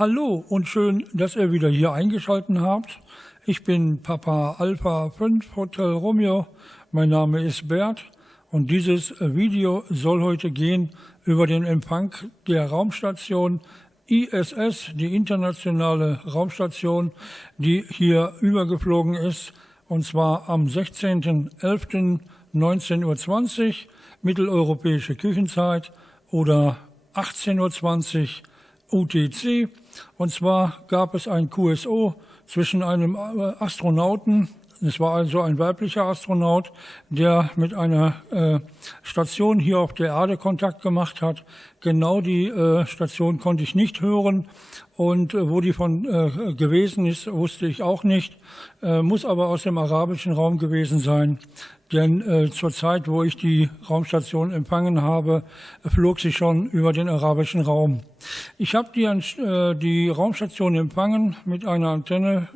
Hallo und schön, dass ihr wieder hier eingeschaltet habt. Ich bin Papa PA5HR Romeo, mein Name ist Bert und dieses Video soll heute gehen über den Empfang der Raumstation ISS, die internationale Raumstation, die hier übergeflogen ist, und zwar am 16.11.19:20 Uhr mitteleuropäische Küchenzeit oder 18:20 Uhr UTC. Und zwar gab es ein QSO zwischen einem Astronauten, es war also ein weiblicher Astronaut, der mit einer Station hier auf der Erde Kontakt gemacht hat. Genau die Station konnte ich nicht hören und wo die von gewesen ist, wusste ich auch nicht, muss aber aus dem arabischen Raum gewesen sein. Denn zur Zeit, wo ich die Raumstation empfangen habe, flog sie schon über den arabischen Raum. Ich habe die Raumstation empfangen mit einer Antenne,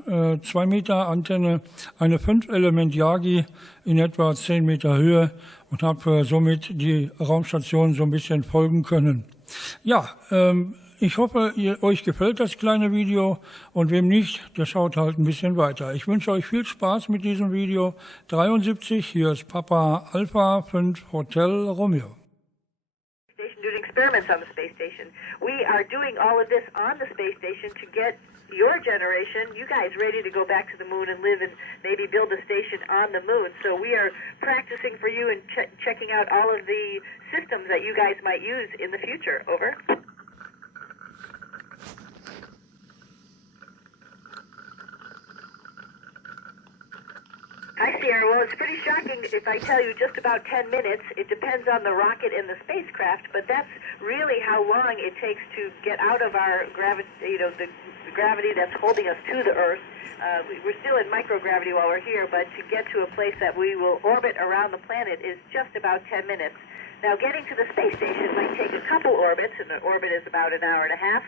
2 Meter Antenne, eine 5-Element-Yagi in etwa 10 Meter Höhe und habe somit die Raumstation so ein bisschen folgen können. Ja, ich hoffe, euch gefällt das kleine Video und wem nicht, der schaut halt ein bisschen weiter. Ich wünsche euch viel Spaß mit diesem Video. 73, hier ist Papa Alpha 5 Hotel Romeo. Doing experiments on the space station. We are doing all of this on the space station to get your generation, you guys, ready to go back to the moon and live and maybe build a station on the moon. So we are practicing for you and checking out all of the systems that you guys might use in the future. Over. Hi, Sierra. Well, it's pretty shocking if I tell you just about 10 minutes. It depends on the rocket and the spacecraft, but that's really how long it takes to get out of our gravity, the gravity that's holding us to the Earth. We're still in microgravity while we're here, but to get to a place that we will orbit around the planet is just about 10 minutes. Now, getting to the space station might take a couple orbits, and an orbit is about an hour and a half,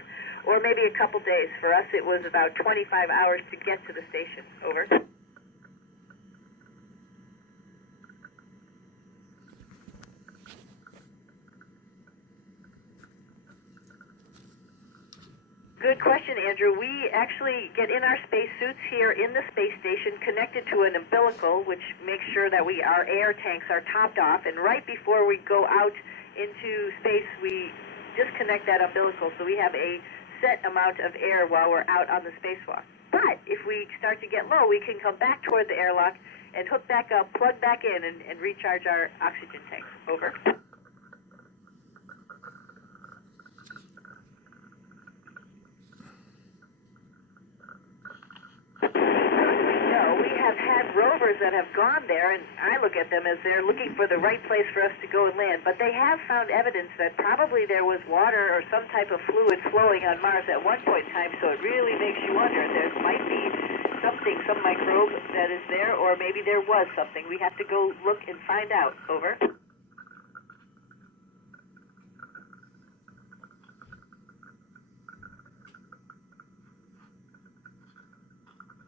or maybe a couple days. For us, it was about 25 hours to get to the station. Over. Good question, Andrew. We actually get in our spacesuits here in the space station, connected to an umbilical, which makes sure that our air tanks are topped off. And right before we go out into space, we disconnect that umbilical, so we have a set amount of air while we're out on the spacewalk. But if we start to get low, we can come back toward the airlock and hook back up, plug back in, and recharge our oxygen tanks. Over. Rovers that have gone there, and I look at them as they're looking for the right place for us to go and land, but they have found evidence that probably there was water or some type of fluid flowing on Mars at one point in time, so it really makes you wonder. There might be something, some microbe that is there, or maybe there was something. We have to go look and find out. Over.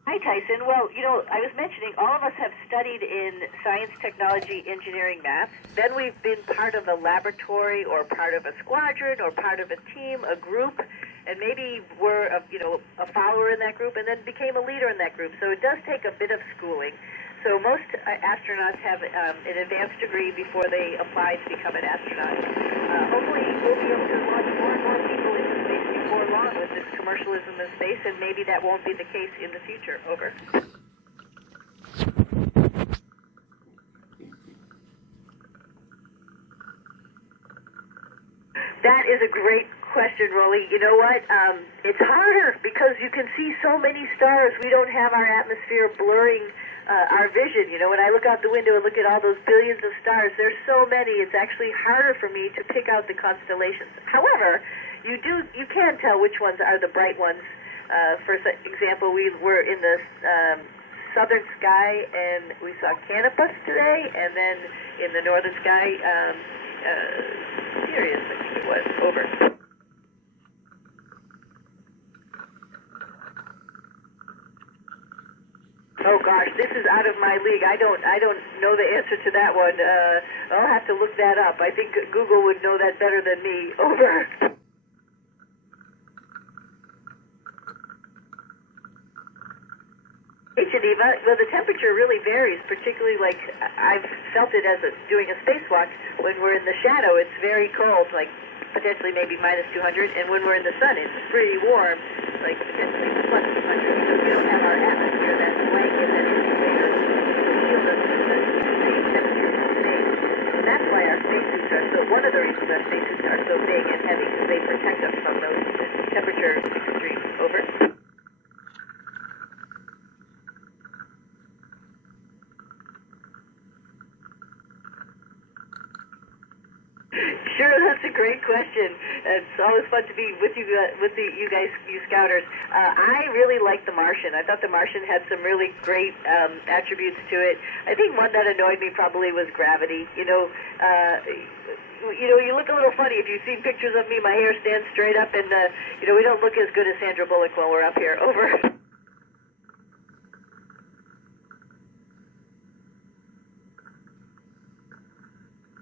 Hi, Tyson. Well, I was mentioning all of us have studied in science, technology, engineering, math. Then we've been part of a laboratory or part of a squadron or part of a team, a group, and maybe were a follower in that group and then became a leader in that group. So it does take a bit of schooling. So most astronauts have an advanced degree before they apply to become an astronaut. Hopefully we'll be able to launch more and more people into space before long with this commercialism in space, and maybe that won't be the case in the future. Over. That is a great question, Rolly. You know what? It's harder because you can see so many stars. We don't have our atmosphere blurring our vision. When I look out the window and look at all those billions of stars, there's so many, it's actually harder for me to pick out the constellations. However, you can tell which ones are the bright ones. For example, we were in the southern sky and we saw Canopus today, and then in the northern sky, Sirius, I think it was. Over. Oh gosh, this is out of my league. I don't know the answer to that one. I'll have to look that up. I think Google would know that better than me. Over. Hey, Geneva. Well, the temperature really varies, particularly like I've felt it as doing a spacewalk. When we're in the shadow, it's very cold, like potentially maybe minus 200, and when we're in the sun, it's pretty warm, like potentially plus 200, because we don't have our atmosphere, that blanket, that insulator, to shield us from the extreme temperatures of space. And that's why our spacesuits are so, one of the reasons our spacesuits are so big and heavy, because they protect us from those temperature extremes. Over. Sure, that's a great question. It's always fun to be with you guys, you Scouters. I really like The Martian. I thought The Martian had some really great attributes to it. I think one that annoyed me probably was gravity. You look a little funny if you've seen pictures of me. My hair stands straight up, and we don't look as good as Sandra Bullock while we're up here. Over.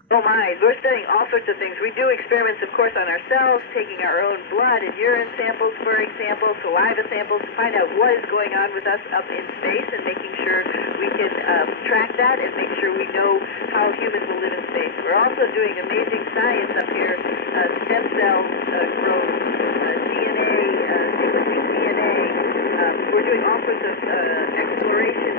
Oh my, we're studying all sorts of things. We do experiments, of course, on ourselves, taking our own blood and urine samples, for example, saliva samples, to find out what is going on with us up in space and making sure we can track that and make sure we know how humans will live in space. We're also doing amazing science up here, stem cell growth, DNA, sequencing DNA. We're doing all sorts of exploration